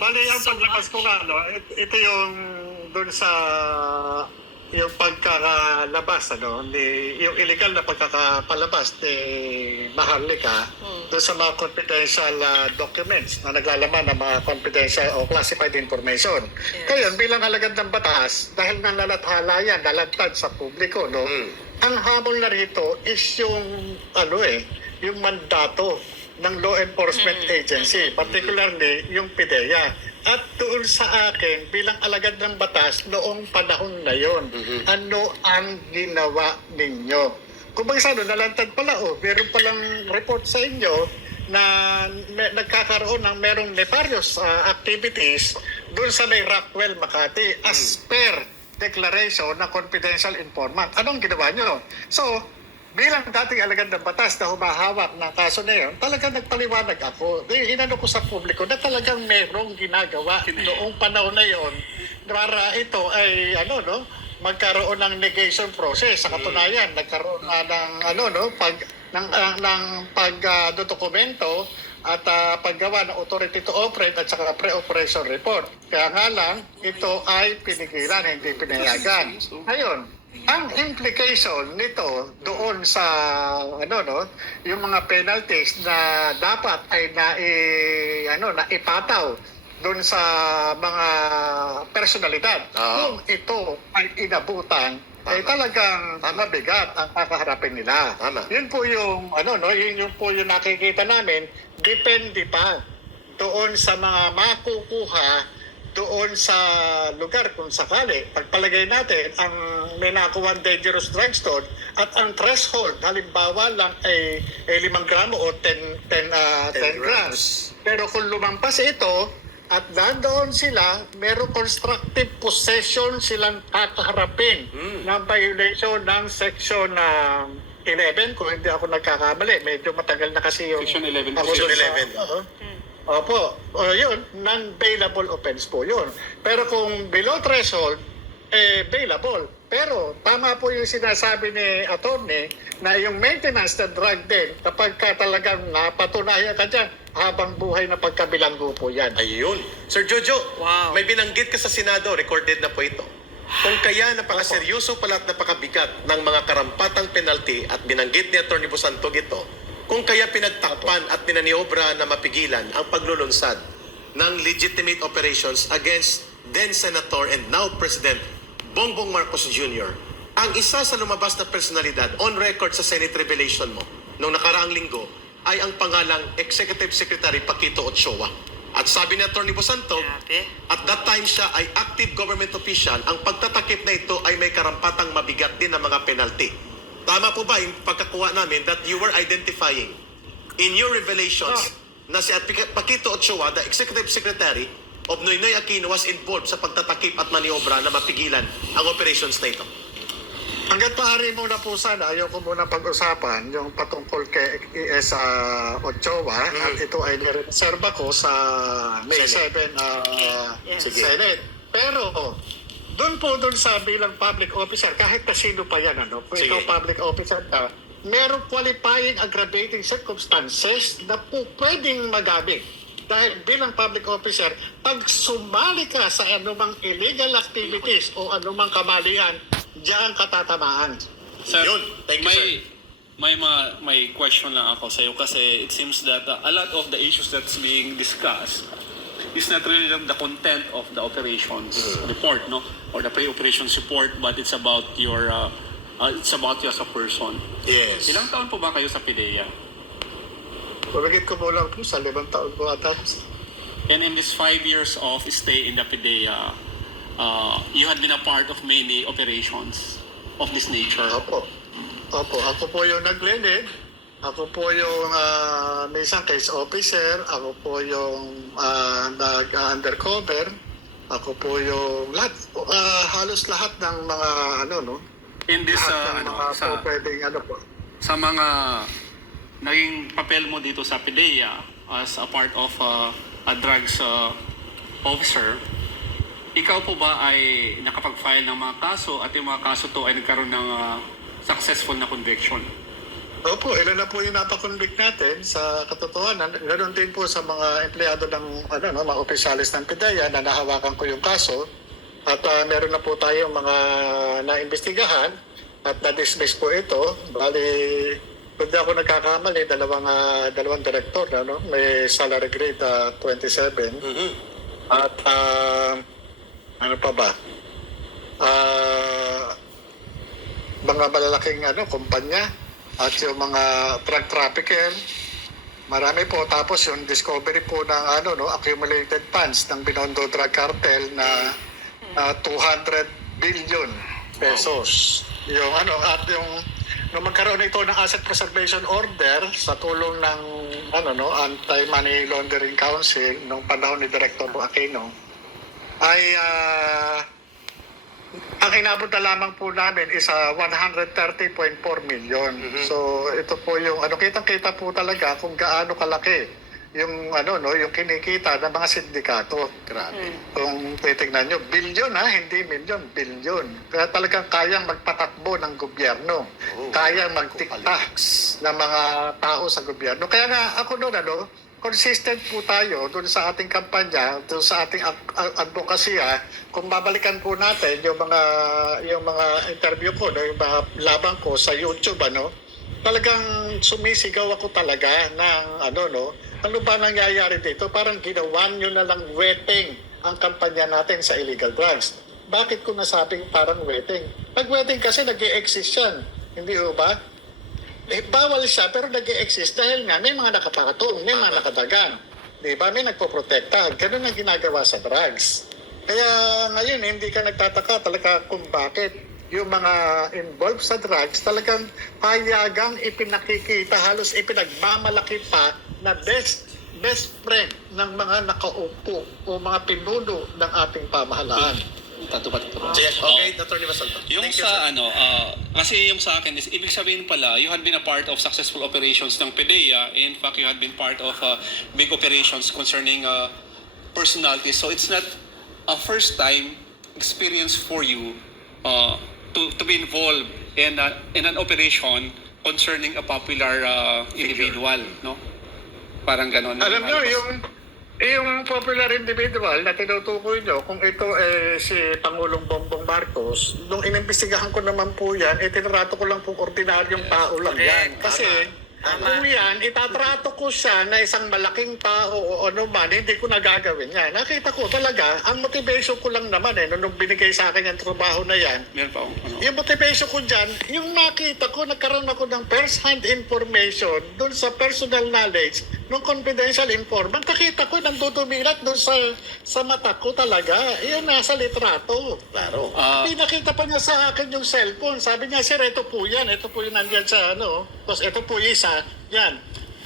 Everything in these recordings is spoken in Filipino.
bali ang so paglabas ko much. nga, no, ito yung doon sa yung pagkakalabas, yung illegal na pagkakapalabas ni Maharlika doon sa mga confidential documents na naglalaman ng mga confidential o classified information. Yes. Ngayon, bilang alagad ng batas, dahil nalalathala yan, nalantad sa publiko, ang hamon na rito is yung, yung mandato ng law enforcement agency, particularly yung PIDEA. At doon sa akin, bilang alagad ng batas, noong panahon na yon, ano ang ginawa ninyo? Kung bakit nalantad pala, meron palang report sa inyo na nagkakaroon ng merong nefarious activities doon sa may Rockwell, Makati, as per declaration na confidential informant. Anong ginawa nyo? So, bilang dating alagad ng batas na humahawak ng kaso na yun, talagang nagpaliwanag ako. Inano ko sa publiko na talagang merong ginagawa noong panahon na yun para ito ay magkaroon ng negation process. Sa katunayan, nagkaroon na ng pagdokumento at paggawa ng authority to operate at saka pre-operation report. Kaya nga lang, ito ay pinigilan, hindi pinayagan. Ngayon, ang implication nito doon sa yung mga penalties na dapat ay naipataw doon sa mga personalidad. Kung ito ay inabutan, ay talagang mabigat ang kakaharapin nila. Yun po yung yun po yung nakikita namin, depende pa doon sa mga makukuha doon sa lugar kung sakali. Pagpalagay natin, ang may nakuha dangerous drugs doon at ang threshold, halimbawa lang ay 5 gramo o 10 grams. Pero kung lumampas ito at nandoon sila, merong constructive possession silang kakaharapin ng violation ng section 11, kung hindi ako nagkakamali. Medyo matagal na kasi yung Section 11. Section 11. Opo, yun, non-bailable offense po yun. Pero kung below threshold, bailable. Pero tama po yung sinasabi ni attorney na yung maintenance na drug din, kapag ka talagang napatunayan ka dyan, habang buhay na pagkabilanggo po yan. Ayun. Sir Jojo, Wow. may binanggit ka sa Senado, recorded na po ito. Kung kaya napakaseryoso pala at napakabigat ng mga karampatang penalty at binanggit ni Atty. Busantog ito, kung kaya pinagtakpan at pinaniobra na mapigilan ang paglulunsad ng legitimate operations against then Senator and now President Bongbong Marcos Jr., ang isa sa lumabas na personalidad on record sa Senate revelation mo noong nakaraang linggo ay ang pangalang Executive Secretary Paquito Ochoa. At sabi ni Atty. Busantog, at that time siya ay active government official, ang pagtatakip na ito ay may karampatang mabigat din na mga penalty. Tama po ba yung pagkakuha namin that you were identifying in your revelations na si Paquito Ochoa, the Executive Secretary of Noynoy Aquino, was involved sa pagtatakip at maniobra na mapigilan ang operations na ito? Hanggat maaari muna po sana, ayoko muna pag-usapan yung patungkol kay ES Ochoa at ito ay nireserba ko sa May 7 Senate. Pero doon sa bilang public officer, kahit na sino pa yan, kung ikaw public officer ka, merong qualifying aggravating circumstances na po pwedeng magamit. Dahil bilang public officer, pag sumali ka sa anumang illegal activities o anumang kamalian, diyan ka tatamaan. Sir, Yun. Thank you, sir. may question lang ako sa iyo kasi it seems that a lot of the issues that's being discussed is not really the content of the operations report, or the pre-operations report, but it's about your you as a person. Yes. Ilang taon po ba kayo sa PIDEA? Pumigit ko po lang po sa 5 taon po ata. And in this 5 years of stay in the PIDEA, you had been a part of many operations of this nature. Opo. Ako po yung nag-lead. Ako po yung minsan case officer. Ako po yung nag-undercover. Ako po yung halos lahat ng mga In this, lahat ng mga po pwedeng po. sa mga naging papel mo dito sa PIDEA as a part of a drugs officer, ikaw po ba ay nakapag-file ng mga kaso at yung mga kaso to ay nagkaroon ng successful na conviction? Opo, ilan na po yung napakonvict natin sa katotohanan. Ganon din po sa mga empleyado ng mga opisyalis ng PIDEA na nahawakan ko yung kaso. At meron na po tayong mga naimbestigahan at na-dismiss po ito. Bali, kung di ako nagkakamali, dalawang direktor, may salary grade 27. At ano pa ba? Mga malalaking kumpanya at yung mga drug trafficker, marami po. Tapos yung discovery po ng accumulated funds ng Binondo Drug Cartel na 200 billion pesos. Yung at yung nung magkaroon ito ng Asset Preservation Order sa tulong ng Anti-Money Laundering Council nung panahon ni Director Aquino, ay ang inabot na lamang po namin is 130.4 million. So ito po yung kitang-kita po talaga kung gaano kalaki yung yung kinikita ng mga sindikato. Grabe. Kung titingnan nyo, bilyon hindi milyon, bilyon. Kaya talagang kayang magpatakbo ng gobyerno. Kayang mag-tax ng mga tao sa gobyerno. Kaya nga ako consistent po tayo doon sa ating kampanya, doon sa ating advokasya. Kung babalikan po natin yung mga interview ko, yung mga labang ko sa YouTube, talagang sumisigaw ako talaga ng ano ba nangyayari dito? Parang ginawa nyo na lang wetting ang kampanya natin sa illegal drugs. Bakit ko nasabing parang wetting? Pag-wetting kasi nag-i-exist yan. Hindi ba? Bawal siya pero nag-i-exist dahil nga may mga nakapakatong, may mga nakadagan. Di ba? May nagpoprotekta. Ganun ang ginagawa sa drugs. Kaya ngayon, hindi ka nagtataka talaga kung bakit yung mga involved sa drugs talagang payagang ipinakikita, halos ipinagmamalaki pa na best friend ng mga nakaupo o mga pinuno ng ating pamahalaan. Okay, Dr. Limasanto. Yung Thank you, sa sir. kasi yung sa akin is, ibig sabihin pala, you had been a part of successful operations ng PIDEA. In fact, you had been part of big operations concerning personalities. So it's not a first time experience for you to be involved in an operation concerning a popular individual, no? Parang ganon. Alam nyo, yung popular individual na tinutukoy nyo, kung ito si Pangulong Bongbong Marcos, nung inimbestigahan ko naman po yan, tinrato ko lang pong ordinaryong tao lang yan. Kasi kung yan, itatrato ko siya na isang malaking tao o ano man, hindi ko nagagawin yan. Nakita ko talaga, ang motivation ko lang naman nung binigay sa akin yung trabaho na yan, Meron pa akong yung motivation ko dyan, yung nakita ko, nagkaroon ako ng first-hand information dun sa personal knowledge ng confidential informant. Nakita ko, nagdudumilat dun sa mata ko talaga. Yun, nasa litrato. Claro. Pinakita pa niya sa akin yung cellphone. Sabi niya, sir, ito po yan. Ito po yung nandyan sa Tapos ito po yung isa. Yan.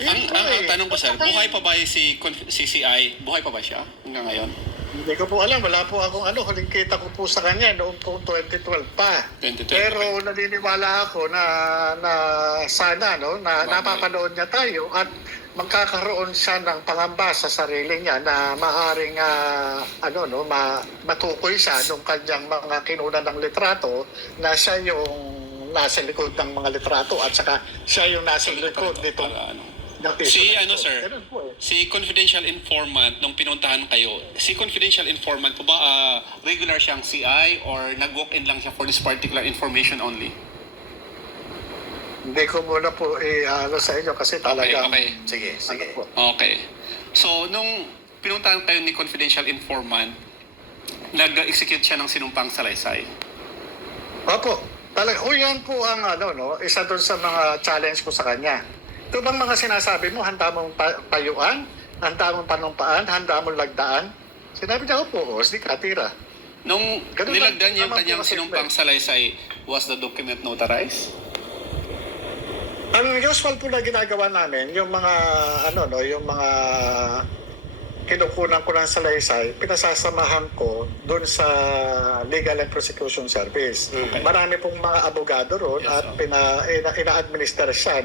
ang tanong ko, sir, buhay pa ba si CCI? Buhay pa ba siya hanggang ngayon? Hindi ko po alam. Wala po akong huling kita ko po sa kanya noong po 2012 pa. 2012. Pero naniniwala ako na sana na napapanood niya tayo at magkakaroon siya ng pangamba sa sarili niya na maaring matukoy siya nung kanyang mga kinunan ng litrato na siya yung nasa likod ng mga litrato at saka siya yung nasa likod nito. Si sir, si confidential informant nung pinuntahan kayo, si confidential informant po ba regular siyang CI or nag-walk-in lang siya for this particular information only? Hindi ko muna po sa inyo kasi talagang... Okay. Sige. Okay. So, nung pinuntahan kayo ni confidential informant, nag-execute siya ng sinumpang salaysay? Opo. Yan po ang isa doon sa mga challenge ko sa kanya. Ito bang mga sinasabi mo, handa mong payuan, handa mong panumpaan, handa mong lagdaan? Sinabi niya, opo, di katira. Nung Ganun nilagdan niya yung naman kanyang po kasi, sinumpang salaysay, was the document notarized? Ang usual po na ginagawa namin, yung mga yung mga kinukunan ko ng salaysay, pinasasamahan ko doon sa Legal and Prosecution Service. Okay. Marami pong mga abogado roon at ina-administer siya,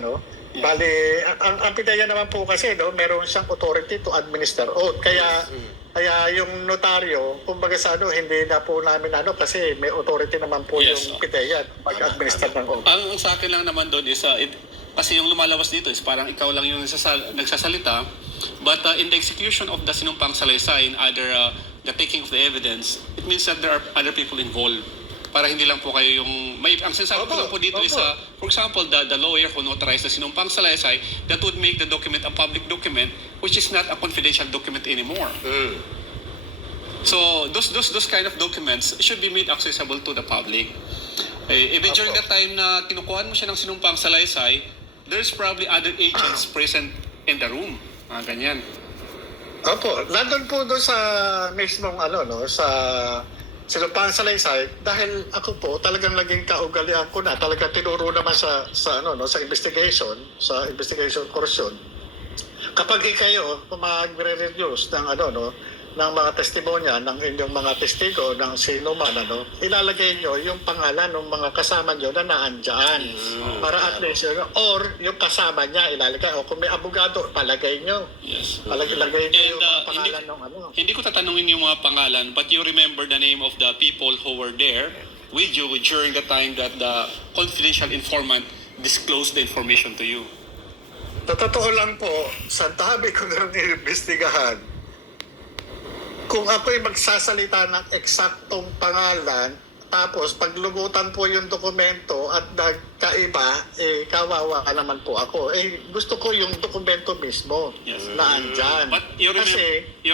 Yeah. Bali, ang PIDEA naman po kasi, meron siyang authority to administer oath. Kaya yung notaryo, kumbaga sa hindi na po namin kasi may authority naman po Yes, yung PIDEA mag-administer ng oath. Ang sa akin lang naman doon is, Kasi yung lumalabas dito is parang ikaw lang yung nagsasalita. But in the execution of the sinumpang salaysay, in either the taking of the evidence, it means that there are other people involved. Para hindi lang po kayo yung... ang sinasabi ko lang po dito is, for example, the lawyer who notarized the sinumpang salaysay, that would make the document a public document, which is not a confidential document anymore. So those kind of documents should be made accessible to the public. Even during the time na kinukuhan mo siya ng sinumpang salaysay, there's probably other agents present in the room. Ganyan. Opo, nandun po doon sa mismong sa sinumpang salaysay, dahil ako po talagang naging kaugalian ko na, talagang tinuro naman sa investigation portion. Kapag kayo magre-reduce ng ng mga testimonya ng inyong mga testigo ng sino man ilalagay nyo yung pangalan ng mga kasama nyo na naandyan para at least or yung kasama niya ilalagay o kung may abogado palagay nyo. Yes. Palagay nyo yung mga hindi, pangalan ng hindi ko tatanungin yung mga pangalan, but you remember the name of the people who were there with you during the time that the confidential informant disclosed the information to you. Totoo lang po, sa dami ko nang inimbestigahan, kung ako'y magsasalita ng eksaktong pangalan, tapos paglumutan po yung dokumento at nagkaiba, kawawa naman po ako. Gusto ko yung dokumento mismo na andyan. But you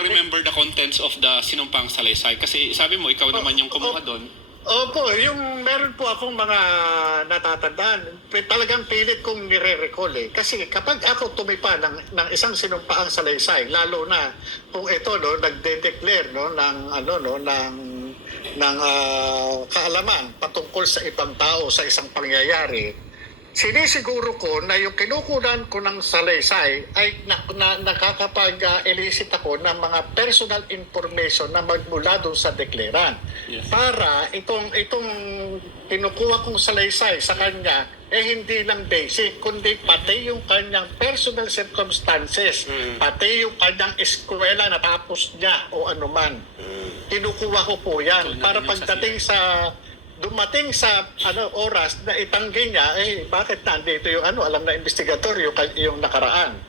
remember the contents of the sinumpang salaysay? Kasi sabi mo, ikaw naman yung kumuha doon. Opo, yung meron po akong mga natatandaan, talagang pilit kong nire-recall Kasi kapag ako tumipa ng isang sinumpaang salaysay, lalo na kung ito nagde-declare ng kaalaman patungkol sa ibang tao sa isang pangyayari, sinisiguro ko na yung kinukunan ko ng salaysay ay nakakapag-elicit ako ng mga personal information na magmula doon sa dekleran. Yes. Para itong kinukuha kong salaysay sa kanya hindi lang basic, kundi pati yung kanyang personal circumstances, pati yung kanyang eskwela na tapos niya o anuman. Kinukuha ko po yan para pagdating dumating sa oras na itanggi niya, bakit nandito yung alam na investigador yung nakaraan.